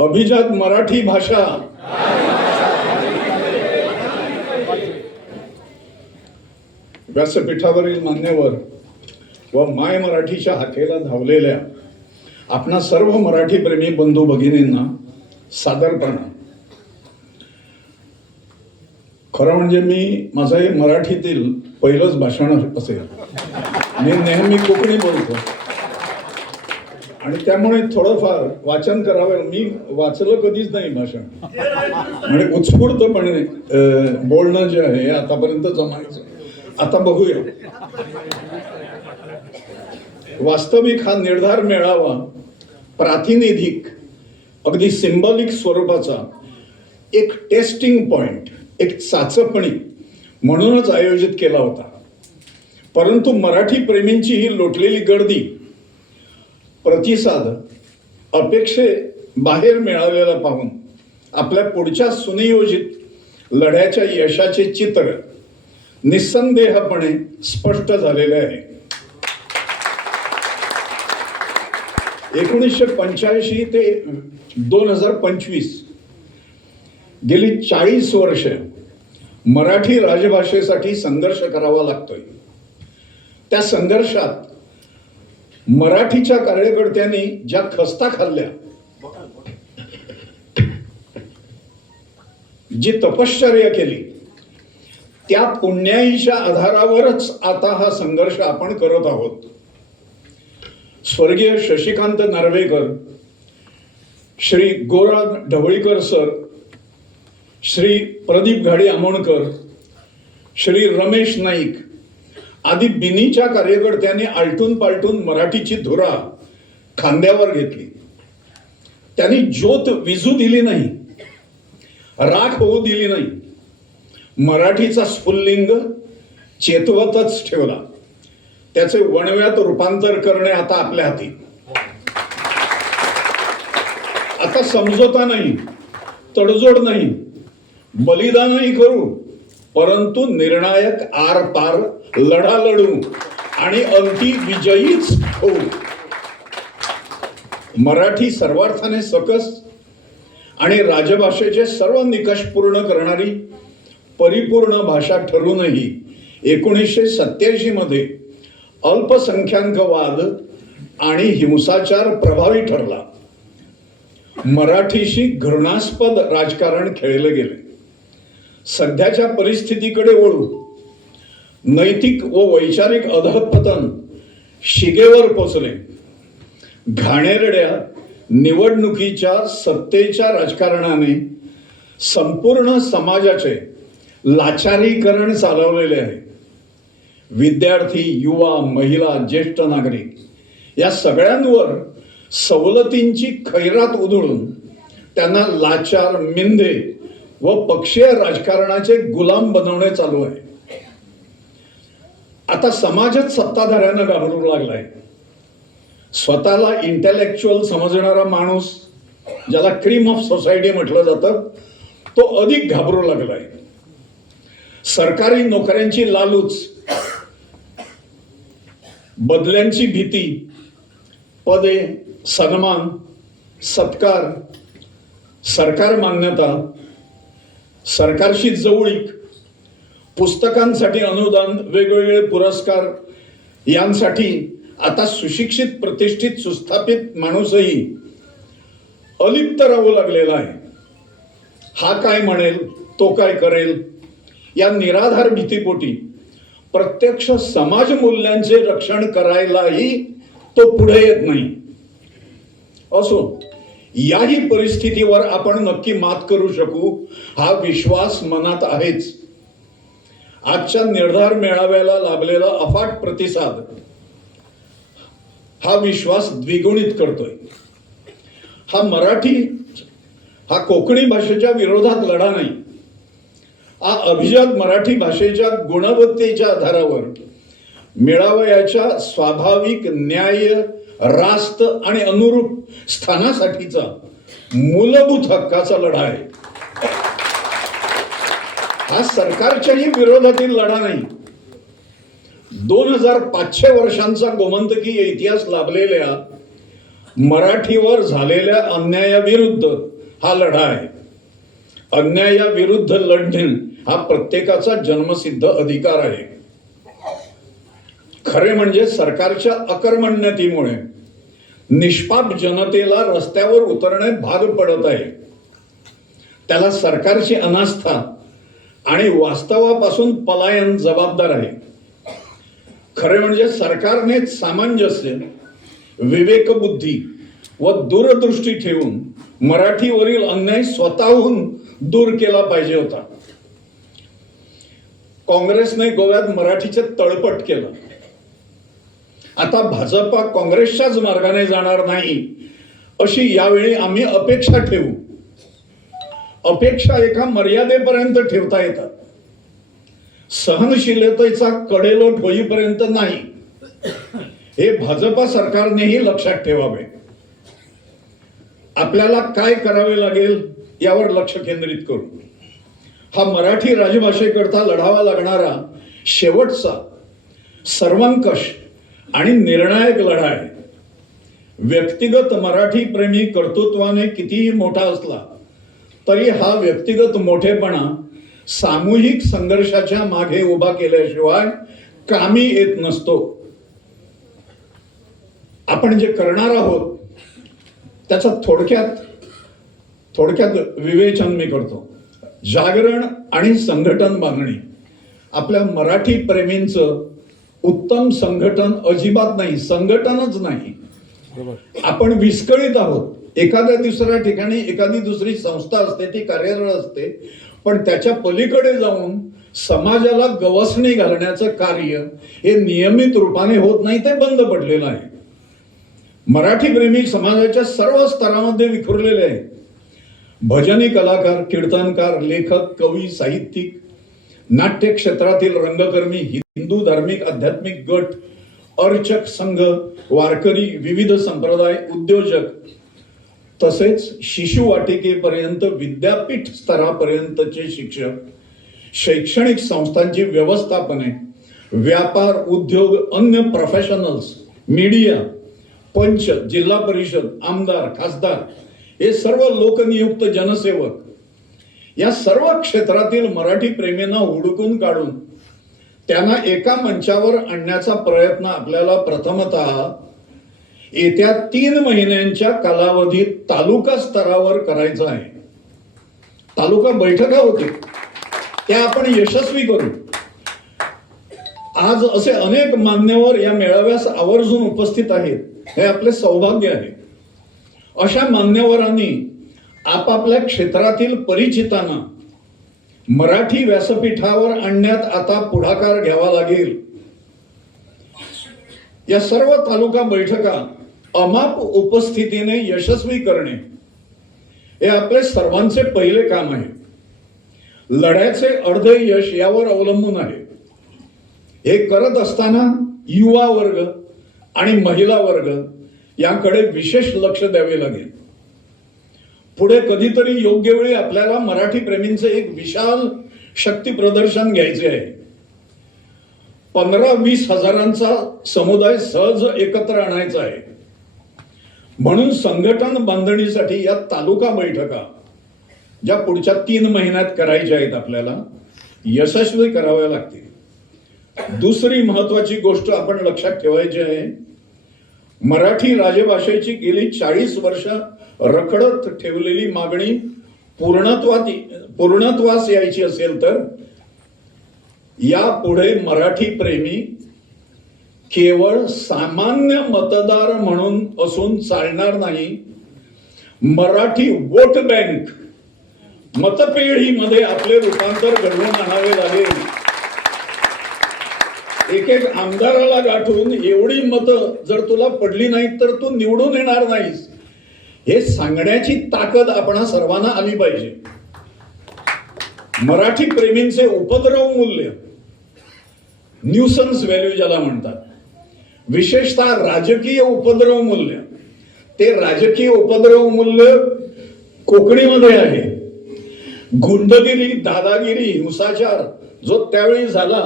अभिजात मराठी भाषा व्यासपीठावरील मान्यवर व माय मराठीच्या हाकेला धावलेल्या आपणा सर्व मराठी प्रेमी बंधू भगिनींना सादरपणा. खरं म्हणजे माझं हे मराठीतील पहिलंच भाषण असेल. मी नेहमी कोकणी बोलतो आणि त्यामुळे थोडंफार वाचन करावं. मी वाचलं कधीच नाही भाषण, म्हणजे उत्स्फूर्तपणे बोलणं जे आहे आतापर्यंत जमायचं. आता बघूया. वास्तविक हा निर्धार मेळावा प्रातिनिधिक अगदी सिंबॉलिक स्वरूपाचा एक टेस्टिंग पॉइंट, एक चाचपणी म्हणूनच आयोजित केला होता. परंतु मराठी प्रेमींची ही लोटलेली गर्दी प्रतिसाद अपेक्षे बाहेर मिळालेला पाहून आपल्या पुढच्या सुनियोजित लढ्याच्या यशाचे चित्र निस्संदेहपणे स्पष्ट झालेले आहे. 1985 ते 2025 गेली 40 वर्ष मराठी राजभाषेसाठी संघर्ष करावा लागतोय. त्या संघर्षात मराठीच्या कार्यकर्त्यांनी ज्या खस्ता खाल्ल्या, जी तपश्चर्या केली, त्या पुण्याईच्या आधारावरच आता हा संघर्ष आपण करत आहोत. स्वर्गीय शशिकांत नार्वेकर, श्री गोरा ढवळीकर सर, श्री प्रदीप घाडी आमोणकर, श्री रमेश नाईक आदी बिनीच्या कार्यकर्त्यांनी आलटून पालटून मराठीची धुरा खांद्यावर घेतली. त्यांनी ज्योत विझू दिली नाही, राख होऊ दिली नाही. मराठीचा स्फुल्लिंग चेतवतच ठेवला. त्याचे वणव्यात रूपांतर करणे आता आपल्या हाती. आता समझोता नाही, तडजोड नाही, बलिदानही करू, परंतु निर्णायक आर पार लढा लढू आणि अंती विजयीच होऊ. मराठी सर्वार्थाने सकस आणि राजभाषेचे सर्व निकष पूर्ण करणारी परिपूर्ण भाषा ठरूनही 1987 मध्ये अल्पसंख्याकवाद आणि हिंसाचार प्रभावी ठरला. मराठीशी घृणास्पद राजकारण खेळले गेले. सध्याच्या परिस्थितीकडे वळू नैतिक व वैचारिक अधःपतन शिगेवर पोचले. घाणेरड्या निवडणुकीच्या सत्तेच्या राजकारणाने संपूर्ण समाजाचे लाचारीकरण चालवलेले आहे. विद्यार्थी, युवा, महिला, ज्येष्ठ नागरिक या सगळ्यांवर सवलतींची खैरात उधळून त्यांना लाचार, मिंधे व पक्षीय राजकारणाचे गुलाम बनवणे चालू आहे. आता समाजच सत्ताधाऱ्यांना घाबरू लागलाय. स्वतःला इंटेलेक्च्युअल समजणारा माणूस, ज्याला क्रीम ऑफ सोसायटी म्हटलं जातं, तो अधिक घाबरू लागलाय. सरकारी नोकऱ्यांची लालूच, बदल्यांची भीती, पदे, सन्मान, सत्कार, सरकार मान्यता, सरकारशी जवळीक, पुस्तकांसाठी अनुदान, वेगवेगळे पुरस्कार यांसाठी आता सुशिक्षित, प्रतिष्ठित, सुस्थापित माणूसही अलिप्त राहू लागलेला आहे. हा काय म्हणेल, तो काय करेल या निराधार भीतीपोटी प्रत्यक्ष समाज मूल्यांचे रक्षण करायलाही तो पुढे येत नाही. असो, याही परिस्थितीवर आपण नक्की मात करू शकू हा विश्वास मनात आहेच. आजच्या निर्धार मेळाव्याला लाभलेला अफाट प्रतिसाद हा विश्वास द्विगुणित करतोय. हा कोकणी भाषेच्या विरोधात लढा नाही. हा अभिजात मराठी भाषेच्या गुणवत्तेच्या आधारावर मेळावयाच्या स्वाभाविक न्याय, रास्त आणि अनुरूप स्थानासाठीचा मूलभूत हक्काचा लढा आहे. हा सरकारच्याही विरोधातील लढा नाही. 2500 वर्षांचा गोमंतकीय इतिहास लाभलेल्या मराठीवर झालेल्या अन्यायाविरुद्ध हा लढा आहे. अन्यायाविरुद्ध लढणे हा प्रत्येकाचा जन्मसिद्ध अधिकार आहे. खरे म्हणजे सरकारच्या अकर्मण्यतेमुळे निष्पाप जनतेला रस्त्यावर उतरणे भाग पडत आहे. त्याला सरकारची अनास्था आणि वास्तवापासून पलायन जबाबदार आहे. खरे म्हणजे सरकारने सामंजस्य, विवेकबुद्धी व दूरदृष्टी ठेवून मराठीवरील अन्याय स्वतःहून दूर केला पाहिजे होता. काँग्रेसने गोव्यात मराठीचे तळपट केलं. आता भाजपा काँग्रेसच्याच मार्गाने जाणार नाही अशी यावेळी आम्ही अपेक्षा ठेवू. अपेक्षा एका मर्यादेपर्यंत ठेवता येतात, सहनशीलतेचा कडेलोट होईपर्यंत नाही. हे भाजपा सरकारनेही लक्षात ठेवावे. आपल्याला काय करावे लागेल यावर लक्ष केंद्रित करू. हा मराठी राजभाषेकरता लढावा लागणारा शेवटचा सर्वंकष आणि निर्णायक लढा आहे. व्यक्तिगत मराठी प्रेमी कर्तृत्वाने कितीही मोठा असला तरी हा व्यक्तिगत मोठेपणा सामूहिक संघर्षाच्या मागे उभा केल्याशिवाय कामी येत नसतो. आपण जे करणार आहोत त्याचा थोडक्यात विवेचन मी करतो. जागरण आणि संघटन बांधणी. आपल्या मराठी प्रेमींचं उत्तम संघटन अजिबात नाही, संघटनच नाही. आपण विस्कळीत आहोत. एखाद्या दुसऱ्या ठिकाणी एखादी दुसरी संस्था असते, ती कार्यरत असते, पण त्याच्या पलीकडे जाऊन समाजाला गवसणी घालण्याचं कार्य हे नियमित रूपाने होत नाही, ते बंद पडलेलं आहे. मराठी प्रेमी समाजाच्या सर्व स्तरामध्ये विखुरलेले आहेत. भजनी कलाकार, कीर्तनकार, लेखक, कवी, साहित्यिक, नाट्य क्षेत्रातील रंगकर्मी, हिंदू धार्मिक आध्यात्मिक गट, अर्चक संघ, वारकरी, विविध संप्रदाय, उद्योजक, तसेच शिशुवाटिकेपर्यंत विद्यापीठ स्तरापर्यंतचे शिक्षक, शैक्षणिक संस्थांची व्यवस्थापने, व्यापार, उद्योग, अन्य प्रोफेशनल्स, मीडिया, पंच, जिल्हा परिषद, आमदार, खासदार, हे सर्व लोकनियुक्त जनसेवक, या सर्व क्षेत्रातील मराठी प्रेमींना हुडकून काढून त्यांना एका मंचावर आणण्याचा प्रयत्न आपल्याला प्रथमतः येत्या 3 महिन्यांच्या कालावधीत तालुका स्तरावर करायचा आहे. तालुका बैठका होते, त्या आपण यशस्वी करू. आज असे अनेक मान्यवर या मेळाव्यास आवर्जून उपस्थित आहेत, हे आपले सौभाग्य आहे. अशा मान्यवरांनी आपापल्या क्षेत्रातील परिचितांना मराठी व्यासपीठावर आणण्यात आता पुढाकार घ्यावा लागेल. या सर्व तालुका बैठका अमाप उपस्थितीने यशस्वी करणे हे आपले सर्वांचे पहिले काम आहे. लढ्याचे अर्धे यश यावर अवलंबून आहे. हे करत असताना युवा वर्ग आणि महिला वर्ग याकडे विशेष लक्ष द्यावे लागेल. पुढे कधीतरी योग्य वेळी आपल्याला मराठी प्रेमींचे एक विशाल शक्ती प्रदर्शन घ्यायचे आहे. 15-20 हजारांचा समुदाय सहज एकत्र आणायचा आहे. म्हणून संघटन बांधणीसाठी या तालुका बैठका ज्या पुढच्या 3 महिन्यात करायच्या आहेत आपल्याला, यशस्वी कराव्या लागतील. दुसरी महत्वाची गोष्ट आपण लक्षात ठेवायची आहे. मराठी राजभाषेची गेली 40 वर्ष रखडत ठेवलेली मागणी पूर्णत्वास यायची असेल तर यापुढे मराठी प्रेमी केवळ सामान्य मतदार म्हणून असून चालणार नाही. मराठी वोट बँक, मतपेढीमध्ये आपले रूपांतर घडवून आणावे लागेल. एक आमदाराला गाठून एवढी मतं जर तुला पडली नाहीत तर तू निवडून येणार नाहीस, हे सांगण्याची ताकद आपणा सर्वांना आली पाहिजे. मराठी प्रेमींचे उपद्रव मूल्य, न्यूसन्स व्हॅल्यू ज्याला म्हणतात, विशेषतः राजकीय उपद्रव मूल्य, ते राजकीय उपद्रव मूल्य कोकणीमध्ये आहे. गुंडगिरी, दादागिरी, हिंसाचार जो त्यावेळी झाला,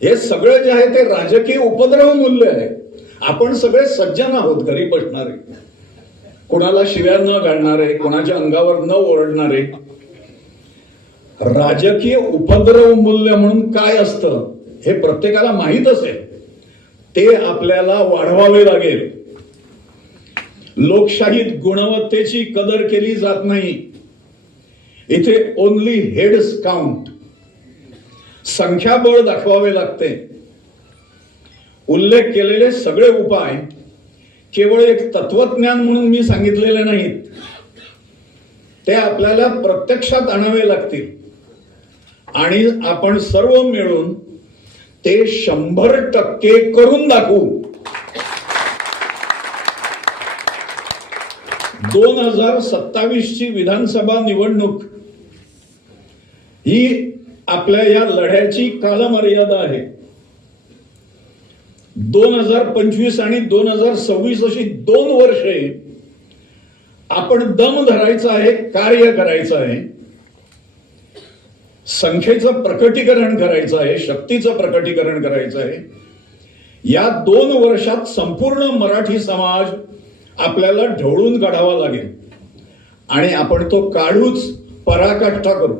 हे सगळं जे आहे ते राजकीय उपद्रव मूल्य आहे. आपण सगळे सज्जन आहोत घरी बसणारे. कोणाला शिव्या न घालणारे, कोणाच्या अंगावर न ओरडणारे, राजकीय उपद्रव मूल्य म्हणून काय असतं हे प्रत्येकाला माहीत असेल, ते आपल्याला वाढवावे लागेल. लोकशाहीत गुणवत्तेची कदर केली जात नाही. इथे ओनली हेड्स काउंट. संख्याबळ दाखवावे लागते. उल्लेख केलेले सगळे उपाय केवळ एक तत्वज्ञान म्हणून मी सांगितलेले नाहीत, ते आपल्याला प्रत्यक्षात आणावे लागतील आणि आपण सर्व मिळून ते 100% करून दाखवू. 2027 ची विधानसभा निवडणूक ही आपल्या या लढ्याची कालमर्यादा आहे. 2025 आणि 2026 अशी 2 वर्षे आपण दम धरायचा आहे, कार्य करायचं आहे, संख्येचं प्रकटीकरण करायचं आहे, शक्तीचं प्रकटीकरण करायचं आहे. या 2 वर्षात संपूर्ण मराठी समाज आपल्याला ढवळून काढावा लागेल आणि आपण तो काढूच, पराकाष्ठा करू.